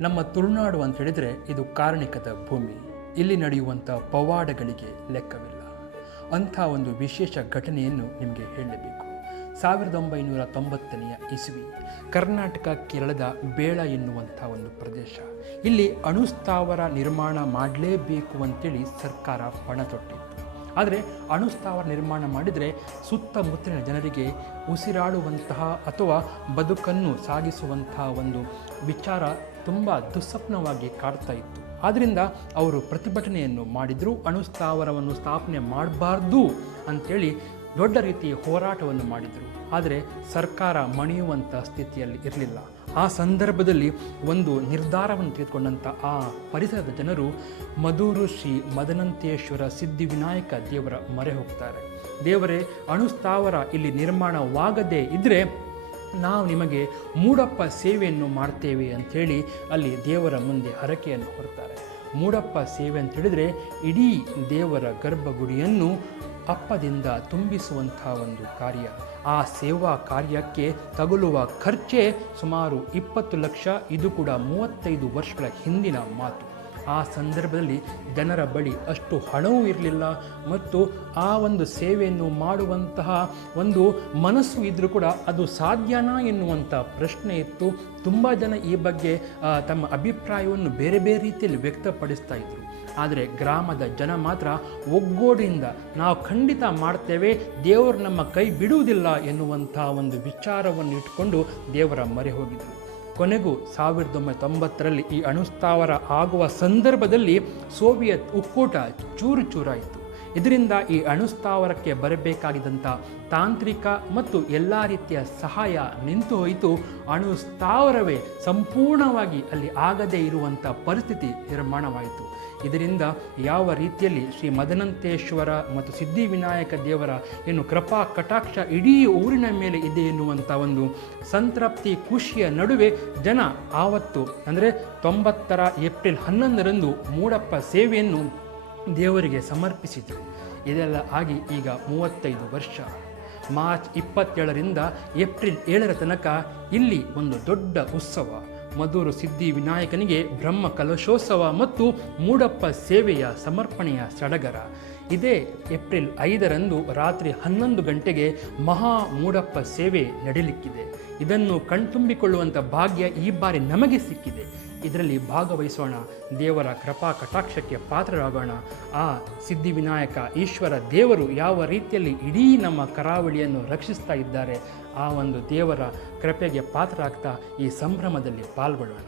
ನಮ್ಮ ತುಳುನಾಡು ಅಂತ ಹೇಳಿದರೆ ಇದು ಕಾರಣಿಕದ ಭೂಮಿ. ಇಲ್ಲಿ ನಡೆಯುವಂಥ ಪವಾಡಗಳಿಗೆ ಲೆಕ್ಕವಿಲ್ಲ. ಅಂಥ ಒಂದು ವಿಶೇಷ ಘಟನೆಯನ್ನು ನಿಮಗೆ ಹೇಳಬೇಕು. ಸಾವಿರದ ಒಂಬೈನೂರ ತೊಂಬತ್ತನೆಯ ಇಸುವಿ, ಕರ್ನಾಟಕ ಕೇರಳದ ಬೇಳ ಎನ್ನುವಂಥ ಒಂದು ಪ್ರದೇಶ. ಇಲ್ಲಿ ಅಣುಸ್ಥಾವರ ನಿರ್ಮಾಣ ಮಾಡಲೇಬೇಕು ಅಂತೇಳಿ ಸರ್ಕಾರ ಪಣ ತೊಟ್ಟಿತ್ತು. ಆದರೆ ಅಣುಸ್ಥಾವರ ನಿರ್ಮಾಣ ಮಾಡಿದರೆ ಸುತ್ತಮುತ್ತಲಿನ ಜನರಿಗೆ ಉಸಿರಾಡುವಂತಹ ಅಥವಾ ಬದುಕನ್ನು ಸಾಗಿಸುವಂತಹ ಒಂದು ವಿಚಾರ ತುಂಬ ದುಸ್ವಪ್ನವಾಗಿ ಕಾಡ್ತಾ ಇತ್ತು. ಆದ್ದರಿಂದ ಅವರು ಪ್ರತಿಭಟನೆಯನ್ನು ಮಾಡಿದರು. ಅಣುಸ್ಥಾವರವನ್ನು ಸ್ಥಾಪನೆ ಮಾಡಬಾರ್ದು ಅಂಥೇಳಿ ದೊಡ್ಡ ರೀತಿಯ ಹೋರಾಟವನ್ನು ಮಾಡಿದರು. ಆದರೆ ಸರ್ಕಾರ ಮಣಿಯುವಂಥ ಸ್ಥಿತಿಯಲ್ಲಿ ಇರಲಿಲ್ಲ. ಆ ಸಂದರ್ಭದಲ್ಲಿ ಒಂದು ನಿರ್ಧಾರವನ್ನು ತೆಗೆದುಕೊಂಡಂಥ ಆ ಪರಿಸರದ ಜನರು ಮಧುರು ಶ್ರೀ ಮದನಂತೇಶ್ವರ ಸಿದ್ಧಿವಿನಾಯಕ ದೇವರ ಮೊರೆ ಹೋಗ್ತಾರೆ. ದೇವರೇ, ಅಣುಸ್ಥಾವರ ಇಲ್ಲಿ ನಿರ್ಮಾಣವಾಗದೇ ಇದ್ದರೆ ನಾವು ನಿಮಗೆ ಮೂಡಪ್ಪ ಸೇವೆಯನ್ನು ಮಾಡ್ತೇವೆ ಅಂಥೇಳಿ ಅಲ್ಲಿ ದೇವರ ಮುಂದೆ ಹರಕೆಯನ್ನು ಹೊರತಾರೆ. ಮೂಡಪ್ಪ ಸೇವೆ ಅಂತ ಹೇಳಿದರೆ ಇಡೀ ದೇವರ ಗರ್ಭಗುಡಿಯನ್ನು ಅಪ್ಪದಿಂದ ತುಂಬಿಸುವಂಥ ಒಂದು ಕಾರ್ಯ. ಆ ಸೇವಾ ಕಾರ್ಯಕ್ಕೆ ತಗುಲುವ ಖರ್ಚೇ ಸುಮಾರು ಇಪ್ಪತ್ತು ಲಕ್ಷ, ಇದು ಕೂಡ ಮೂವತ್ತೈದು ವರ್ಷಗಳ ಹಿಂದಿನ ಮಾತು. ಆ ಸಂದರ್ಭದಲ್ಲಿ ಜನರ ಬಳಿ ಅಷ್ಟು ಹಣವೂ ಇರಲಿಲ್ಲ ಮತ್ತು ಆ ಒಂದು ಸೇವೆಯನ್ನು ಮಾಡುವಂತಹ ಒಂದು ಮನಸ್ಸು ಇದ್ದರೂ ಕೂಡ ಅದು ಸಾಧ್ಯನಾ ಎನ್ನುವಂಥ ಪ್ರಶ್ನೆ ಇತ್ತು. ತುಂಬ ಜನ ಈ ಬಗ್ಗೆ ತಮ್ಮ ಅಭಿಪ್ರಾಯವನ್ನು ಬೇರೆ ಬೇರೆ ರೀತಿಯಲ್ಲಿ ವ್ಯಕ್ತಪಡಿಸ್ತಾ ಇದ್ದರು ಆದರೆ ಗ್ರಾಮದ ಜನ ಮಾತ್ರ ಒಗ್ಗೋಡಿಯಿಂದ ನಾವು ಖಂಡಿತ ಮಾಡ್ತೇವೆ, ದೇವರು ನಮ್ಮ ಕೈ ಬಿಡುವುದಿಲ್ಲ ಎನ್ನುವಂಥ ಒಂದು ವಿಚಾರವನ್ನು ಇಟ್ಕೊಂಡು ದೇವರ ಮೊರೆ ಹೋಗಿದರು. ಕೊನೆಗೂ ಸಾವಿರದ ಒಂಬೈನೂರ ತೊಂಬತ್ತರಲ್ಲಿ ಈ ಅಣುಸ್ಥಾವರ ಆಗುವ ಸಂದರ್ಭದಲ್ಲಿ ಸೋವಿಯತ್ ಒಕ್ಕೂಟ ಚೂರು ಚೂರಾಯಿತು ಇದರಿಂದ ಈ ಅಣುಸ್ಥಾವರಕ್ಕೆ ಬರಬೇಕಾಗಿದ್ದಂಥ ತಾಂತ್ರಿಕ ಮತ್ತು ಎಲ್ಲ ರೀತಿಯ ಸಹಾಯ ನಿಂತು ಹೋಯಿತು. ಅಣು ಸ್ಥಾವರವೇ ಸಂಪೂರ್ಣವಾಗಿ ಅಲ್ಲಿ ಆಗದೇ ಇರುವಂಥ ಪರಿಸ್ಥಿತಿ ನಿರ್ಮಾಣವಾಯಿತು. ಇದರಿಂದ ಯಾವ ರೀತಿಯಲ್ಲಿ ಶ್ರೀ ಮದನಂತೇಶ್ವರ ಮತ್ತು ಸಿದ್ಧಿವಿನಾಯಕ ದೇವರ ಏನು ಕೃಪಾ ಕಟಾಕ್ಷ ಇಡೀ ಊರಿನ ಮೇಲೆ ಇದೆ ಎನ್ನುವಂಥ ಒಂದು ಸಂತೃಪ್ತಿ ಖುಷಿಯ ನಡುವೆ ಜನ ಆವತ್ತು ಅಂದರೆ ತೊಂಬತ್ತರ ಏಪ್ರಿಲ್ ಹನ್ನೊಂದರಂದು ಮೂಡಪ್ಪ ಸೇವೆಯನ್ನು ದೇವರಿಗೆ ಸಮರ್ಪಿಸಿತು ಇದೆಲ್ಲ ಆಗಿ ಈಗ ಮೂವತ್ತೈದು ವರ್ಷ. ಮಾರ್ಚ್ ಇಪ್ಪತ್ತೇಳರಿಂದ ಏಪ್ರಿಲ್ ಏಳರ ತನಕ ಇಲ್ಲಿ ಒಂದು ದೊಡ್ಡ ಉತ್ಸವ. ಮಧುರು ಸಿದ್ಧಿ ವಿನಾಯಕನಿಗೆ ಬ್ರಹ್ಮ ಕಲಶೋತ್ಸವ ಮತ್ತು ಮೂಡಪ್ಪ ಸೇವೆಯ ಸಮರ್ಪಣೆಯ ಸಡಗರ. ಇದೇ ಏಪ್ರಿಲ್ ಐದರಂದು ರಾತ್ರಿ ಹನ್ನೊಂದು ಗಂಟೆಗೆ ಮಹಾ ಮೂಡಪ್ಪ ಸೇವೆ ನಡೆಯಲಿಕ್ಕಿದೆ ಇದನ್ನು ಕಣ್ತುಂಬಿಕೊಳ್ಳುವಂಥ ಭಾಗ್ಯ ಈ ಬಾರಿ ನಮಗೆ ಸಿಕ್ಕಿದೆ. ಇದರಲ್ಲಿ ಭಾಗವಹಿಸೋಣ. ದೇವರ ಕೃಪಾ ಕಟಾಕ್ಷಕ್ಕೆ ಪಾತ್ರರಾಗೋಣ. ಆ ಸಿದ್ಧಿವಿನಾಯಕ ಈಶ್ವರ ದೇವರು ಯಾವ ರೀತಿಯಲ್ಲಿ ಇಡೀ ನಮ್ಮ ಕರಾವಳಿಯನ್ನು ರಕ್ಷಿಸ್ತಾ ಇದ್ದಾರೆ, ಆ ಒಂದು ದೇವರ ಕೃಪೆಗೆ ಪಾತ್ರರಾಗ್ತಾ ಈ ಸಂಭ್ರಮದಲ್ಲಿ ಪಾಲ್ಗೊಳ್ಳೋಣ.